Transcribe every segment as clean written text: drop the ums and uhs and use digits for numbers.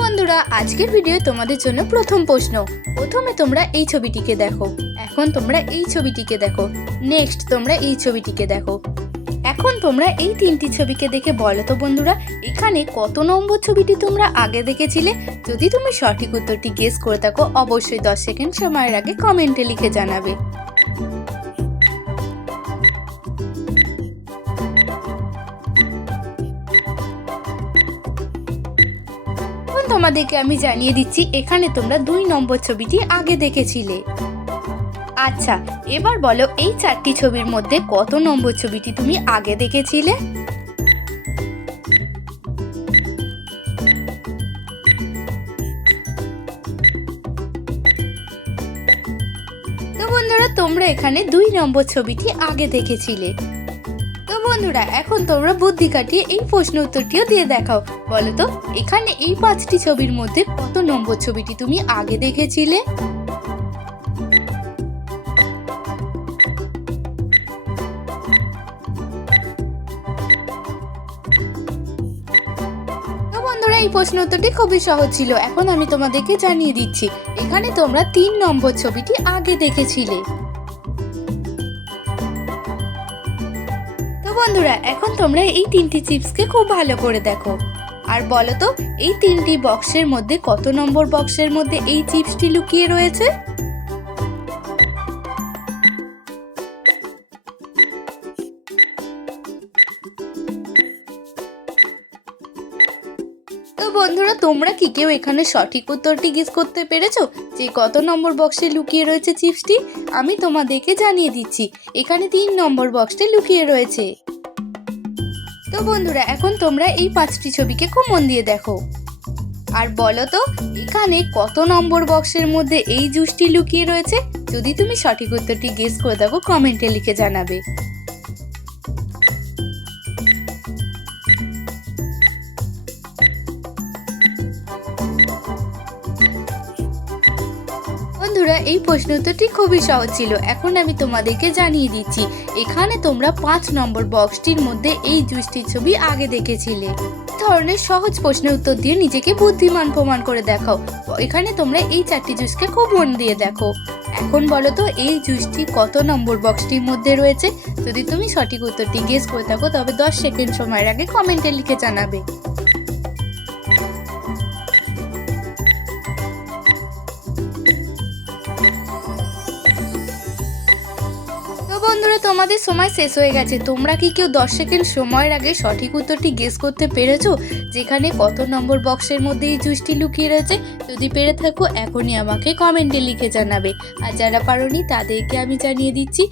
বন্ধুরা, আজকের ভিডিও তোমাদের জন্য প্রথম প্রশ্ন। প্রথমে তোমরা এই ছবিটিকে দেখো, এখন তোমরা এই ছবিটিকে দেখো, নেক্সট তোমরা এই ছবিটিকে দেখো। এখন তোমরা এই তিনটি ছবিকে দেখে বলো তো বন্ধুরা, এখানে কত নম্বর ছবিটি তোমরা আগে দেখেছিলে? যদি তুমি সঠিক উত্তরটি গেস করে থাকো, অবশ্যই 10 সেকেন্ড সময়ের আগে কমেন্টে লিখে জানাবে। তোমাদেরকে আমি জানিয়ে দিচ্ছি, এখানে তোমরা 2 নম্বর ছবিটি আগে দেখেছিলে। আচ্ছা, এবার বলো এই 4টি ছবির মধ্যে কত নম্বর ছবিটি তুমি আগে দেখেছিলে? তো বন্ধুরা, তোমরা এখানে 2 নম্বর ছবিটি আগে দেখেছিলে। তো বন্ধুরা, এখন তোমরা বুদ্ধি কাটিয়ে এই প্রশ্ন উত্তরটিও দিয়ে দেখাও। বলো তো এখানে এই 5টি ছবির মধ্যে কত নম্বর ছবিটি তুমি আগে দেখেছিলে? তো বন্ধুরা, এই প্রশ্ন উত্তরটি খুবই সহজ ছিল। এখন আমি তোমাদেরকে জানিয়ে দিচ্ছি, এখানে তোমরা 3 নম্বর ছবিটি আগে দেখেছিলে। বন্ধুরা, এখন তোমরা এই 3টি চিপসকে খুব ভালো করে দেখো আর বলো তো এই 3টি বক্সের মধ্যে কত নম্বর বক্সের মধ্যে এই চিপসটি লুকিয়ে রয়েছে? তো বন্ধুরা, তোমরা কি কেউ এখানে সঠিক উত্তরটি গেস করতে পেরেছো যে কত নম্বর বক্সে লুকিয়ে রয়েছে চিপসটি? আমি তোমাদেরকে জানিয়ে দিচ্ছি, এখানে 3 নম্বর বক্সটি লুকিয়ে রয়েছে। তো বন্ধুরা, এখন তোমরা এই 5টি ছবিকে খুব মন দিয়ে দেখো আর বলো তো এখানে কত নম্বর বক্সের মধ্যে এই জুসটি লুকিয়ে রয়েছে? যদি তুমি সঠিক উত্তরটি গেস করে থাকো, কমেন্টে লিখে জানাবে। বন্ধুরা, এই প্রশ্ন উত্তরটি খুবই সহজ ছিল। এখন আমি তোমাদেরকে জানিয়ে দিচ্ছি, এখানে তোমরা 5 নম্বর বক্সটির মধ্যে এই জুসটির ছবি আগে দেখেছিলে। ধরনের সহজ প্রশ্নের উত্তর দিয়ে নিজেকে বুদ্ধিমান প্রমাণ করে দেখাও। এখানে তোমরা এই 4টি জুসকে খুব মন দিয়ে দেখো। এখন বলো তো এই জুসটি কত নম্বর বক্সটির মধ্যে রয়েছে? যদি তুমি সঠিক উত্তরটি গেস করে থাকো, তবে 10 সেকেন্ড সময়ের আগে কমেন্টে লিখে জানাবে। বন্ধুরা, তোমাদের সময় শেষ হয়ে গেছে। তোমরা কি কেউ 10 সেকেন্ড সময়ের আগে সঠিক উত্তরটি গেস করতে পেরেছো যেখানে কত নম্বর বক্সের মধ্যে এই জুসটি লুকিয়ে রয়েছে? যদি পেরে থাকো, এখনই আমাকে কমেন্টে লিখে জানাবে। আর যারা পারোনি তাদেরকে আমি জানিয়ে দিচ্ছি,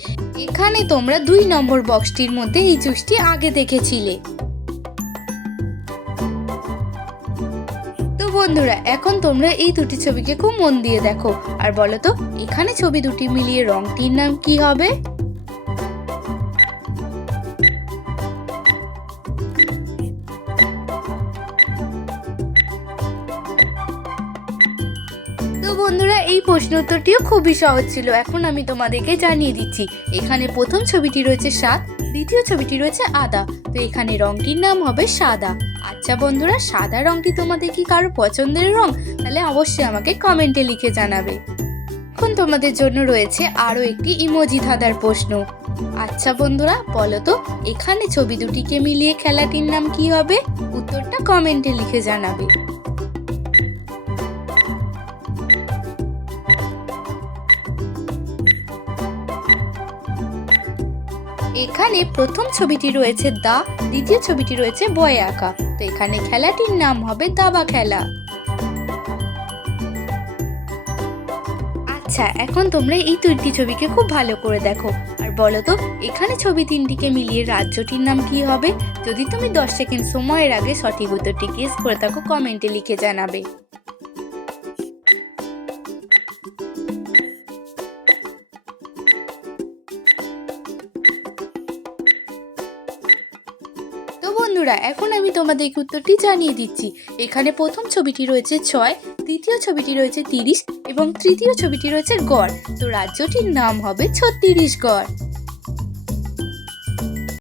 এখানে তোমরা 2 নম্বর বক্সটির মধ্যে এই জুসটি আগে দেখেছিলে। তো বন্ধুরা, এখন তোমরা এই 2টি ছবিকে খুব মন দিয়ে দেখো আর বলো তো এখানে ছবি দুটি মিলিয়ে রংটির নাম কি হবে? তো বন্ধুরা, এই প্রশ্ন উত্তরটিও খুবই সহজ ছিল। এখন আমি তোমাদেরকে জানিয়ে দিচ্ছি, এখানে প্রথম ছবিটি রয়েছে সাত, দ্বিতীয় ছবিটি রয়েছে আদা। তো এখানে রংটির নাম হবে সাদা। আচ্ছা বন্ধুরা, সাদা রংটি তোমাদের কি কারো পছন্দের রং? তাহলে অবশ্যই আমাকে কমেন্টে লিখে জানাবে। এখন তোমাদের জন্য রয়েছে আরও একটি ইমোজি ধাঁধার প্রশ্ন। আচ্ছা বন্ধুরা, বলো তো এখানে ছবি দুটিকে মিলিয়ে খেলাটির নাম কি হবে? উত্তরটা কমেন্টে লিখে জানাবে। এখানে প্রথম ছবিটি রয়েছে দা, দ্বিতীয় ছবিটি রয়েছে বয়ে আঁকা। তো এখানে খেলাটির নাম হবে দাবা খেলা। আচ্ছা, এখন তোমরা এই 3টি ছবিকে খুব ভালো করে দেখো আর বলো তো এখানে ছবি 3টিকে মিলিয়ে রাজ্যটির নাম কি হবে? যদি তুমি 10 সেকেন্ড সময়ের আগে সঠিক উত্তরটি গেস করে থাকো, কমেন্টে লিখে জানাবে। বন্ধুরা, এখন আমি তোমাদেরকে উত্তরটি জানিয়ে দিচ্ছি, এখানে প্রথম ছবিটি রয়েছে 6, দ্বিতীয় ছবিটি রয়েছে 30 এবং তৃতীয় ছবিটি রয়েছে গড়। তো রাজ্যটির নাম হবে ছত্তিশগড়।